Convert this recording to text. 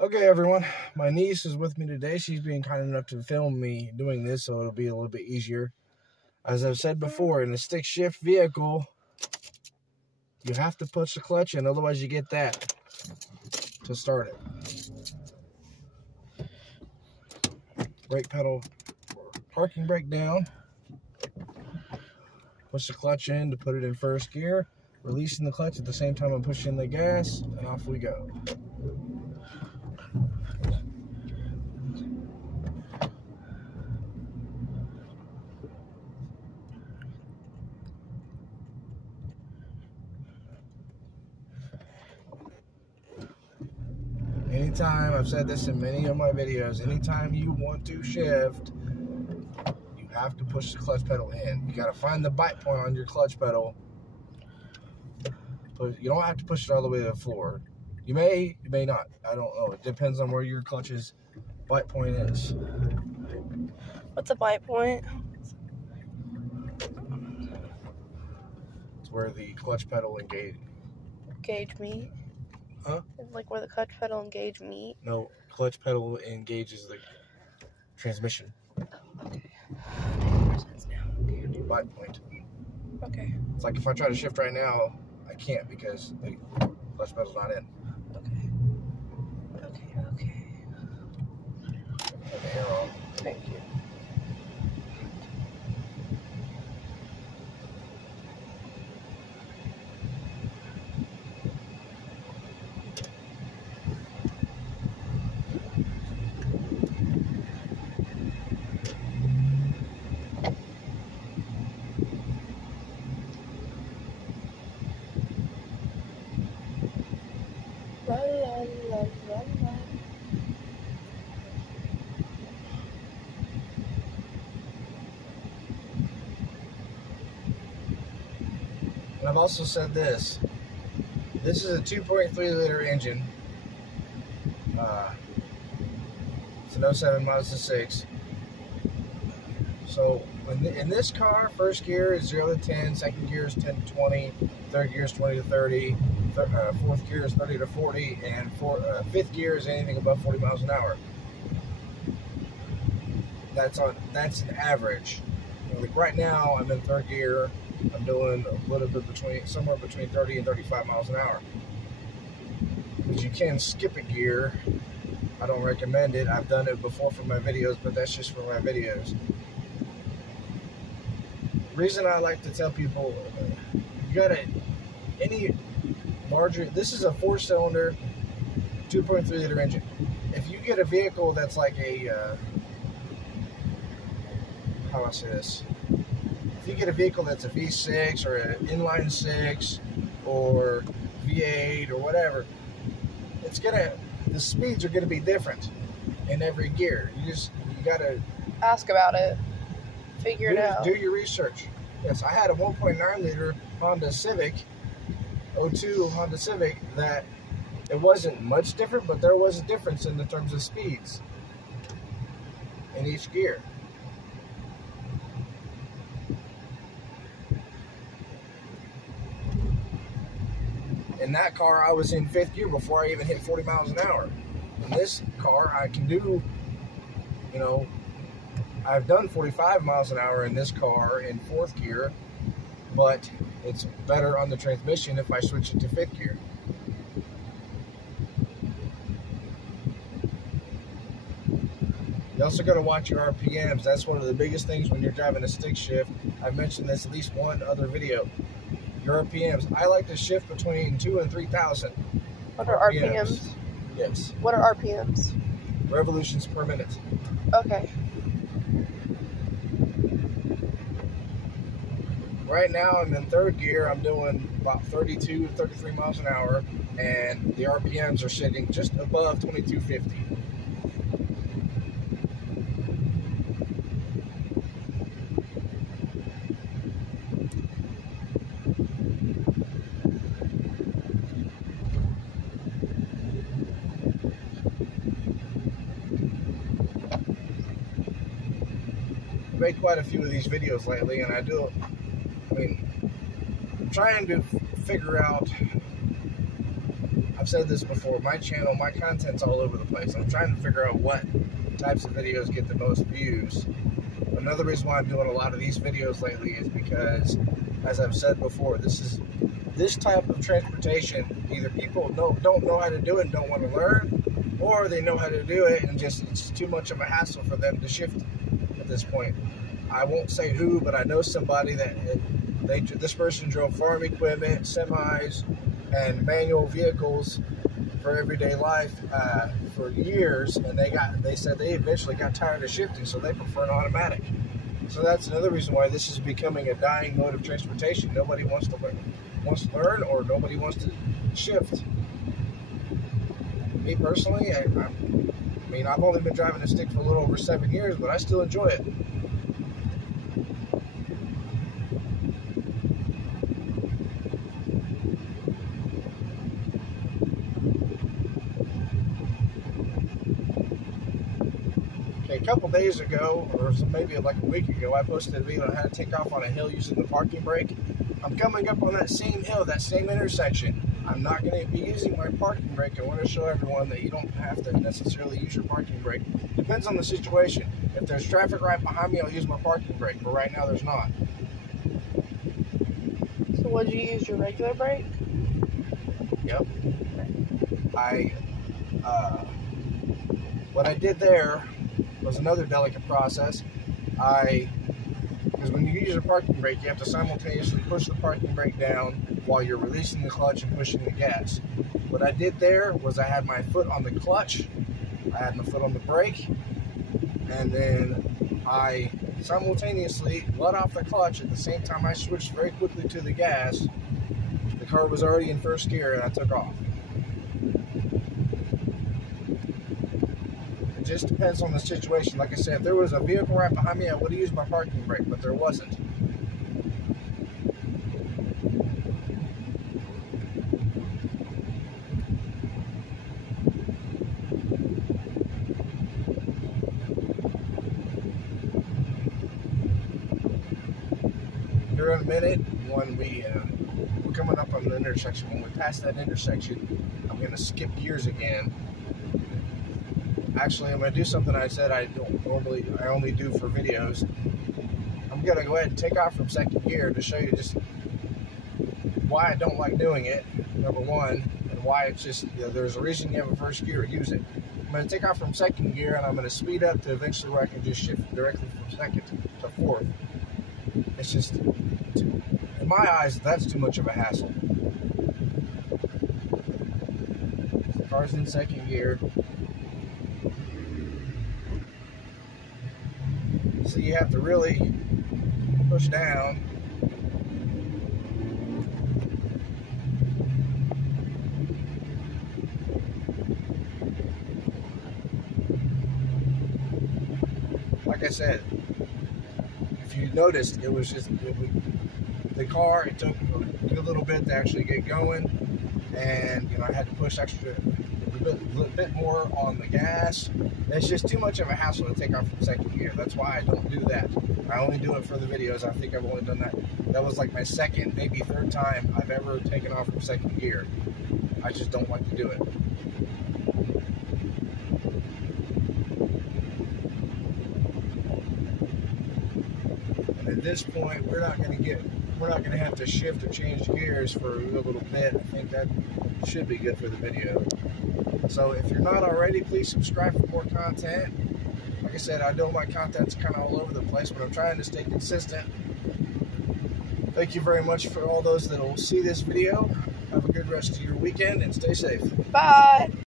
Okay, everyone. My niece is with me today. She's being kind enough to film me doing this, so it'll be a little bit easier. As I've said before, in a stick shift vehicle, you have to push the clutch in, otherwise you get that to start it. Brake pedal, parking brake down. Push the clutch in to put it in first gear. Releasing the clutch at the same time I'm pushing the gas, and off we go. Anytime, I've said this in many of my videos, anytime you want to shift, you have to push the clutch pedal in. You got to find the bite point on your clutch pedal. But you don't have to push it all the way to the floor. You may not. I don't know. It depends on where your clutch's bite point is. What's a bite point? It's where the clutch pedal Gauge meet? Huh? Like where the clutch pedal and gauge meet? No, clutch pedal engages the transmission. Okay. Makes more sense now. Bite point. Okay. It's like if I try to shift right now, I can't because the clutch pedal's not in. Okay. Turn the air on. Thank you. La, la, la, la, la. And I've also said this. This is a 2.3 liter engine. It's an 07 Mazda 6. So in this car, first gear is 0 to 10, second gear is 10 to 20, third gear is 20 to 30, fourth gear is 30 to 40, and fifth gear is anything above 40 miles an hour. That's an average. Like right now, I'm in third gear. I'm doing a little bit somewhere between 30 and 35 miles an hour. But you can skip a gear. I don't recommend it. I've done it before for my videos, but that's just for my videos. The reason I like to tell people, you got any larger, this is a 4-cylinder, 2.3 liter engine. If you get a vehicle that's like a, how do I say this? If you get a vehicle that's a V6 or an inline 6 or V8 or whatever, the speeds are gonna be different in every gear. You gotta Ask about it. Figure it out. Do your research. Yes, I had a 1.9 liter Honda Civic, 02 Honda Civic, that it wasn't much different, but there was a difference in the terms of speeds in each gear. In that car, I was in fifth gear before I even hit 40 miles an hour. In this car, I can do, I've done 45 miles an hour in this car in fourth gear, but it's better on the transmission if I switch it to fifth gear. You also got to watch your RPMs. That's one of the biggest things when you're driving a stick shift. I've mentioned this at least one other video. Your RPMs. I like to shift between 2,000 and 3,000. What are RPMs? Yes. What are RPMs? Revolutions per minute. Okay. Right now I'm in third gear. I'm doing about 32 to 33 miles an hour, and the RPMs are sitting just above 2250. I've made quite a few of these videos lately, and I'm trying to figure out, I've said this before, my channel, my content's all over the place. I'm trying to figure out what types of videos get the most views. Another reason why I'm doing a lot of these videos lately is because, as I've said before, this type of transportation, either people don't know how to do it and don't want to learn, or they know how to do it and just it's too much of a hassle for them to shift at this point. I won't say who, but I know somebody that this person drove farm equipment, semis, and manual vehicles for everyday life for years, and they said they eventually got tired of shifting, so they prefer an automatic. So that's another reason why this is becoming a dying mode of transportation. Nobody wants to learn, or nobody wants to shift. Me personally, I mean, I've only been driving a stick for a little over 7 years, but I still enjoy it. A couple days ago, or maybe like a week ago, I posted a video on how to take off on a hill using the parking brake. I'm coming up on that same hill, that same intersection. I'm not going to be using my parking brake. I want to show everyone that you don't have to necessarily use your parking brake. Depends on the situation. If there's traffic right behind me, I'll use my parking brake, but right now there's not. So would you use your regular brake? Yep. What I did there was another delicate process. Because when you use a parking brake, you have to simultaneously push the parking brake down while you're releasing the clutch and pushing the gas. What I did there was I had my foot on the clutch, I had my foot on the brake, and then I simultaneously let off the clutch at the same time I switched very quickly to the gas. The car was already in first gear and I took off. It just depends on the situation. Like I said, if there was a vehicle right behind me, I would have used my parking brake, but there wasn't. Here in a minute, when we're coming up on the intersection, when we pass that intersection, I'm going to skip gears again. Actually, I'm going to do something I said I only do for videos. I'm going to go ahead and take off from second gear to show you just why I don't like doing it, number one, and why it's just, there's a reason you have a first gear, use it. I'm going to take off from second gear and I'm going to speed up to eventually where I can just shift directly from second to fourth. It's just, in my eyes, that's too much of a hassle. The car's in second gear. So you have to really push down. Like I said, if you noticed, it was the car, it took a good little bit to actually get going, and I had to push a bit more on the gas. It's just too much of a hassle to take off from second gear. That's why I don't do that. I only do it for the videos. I think I've only done that. That was like my second, maybe third time I've ever taken off from second gear. I just don't like to do it. And at this point, we're not going to have to shift or change gears for a little bit. I think that should be good for the video. So if you're not already, please subscribe for more content. Like I said, I know my content's kind of all over the place, but I'm trying to stay consistent. Thank you very much for all those that will see this video. Have a good rest of your weekend and stay safe. Bye.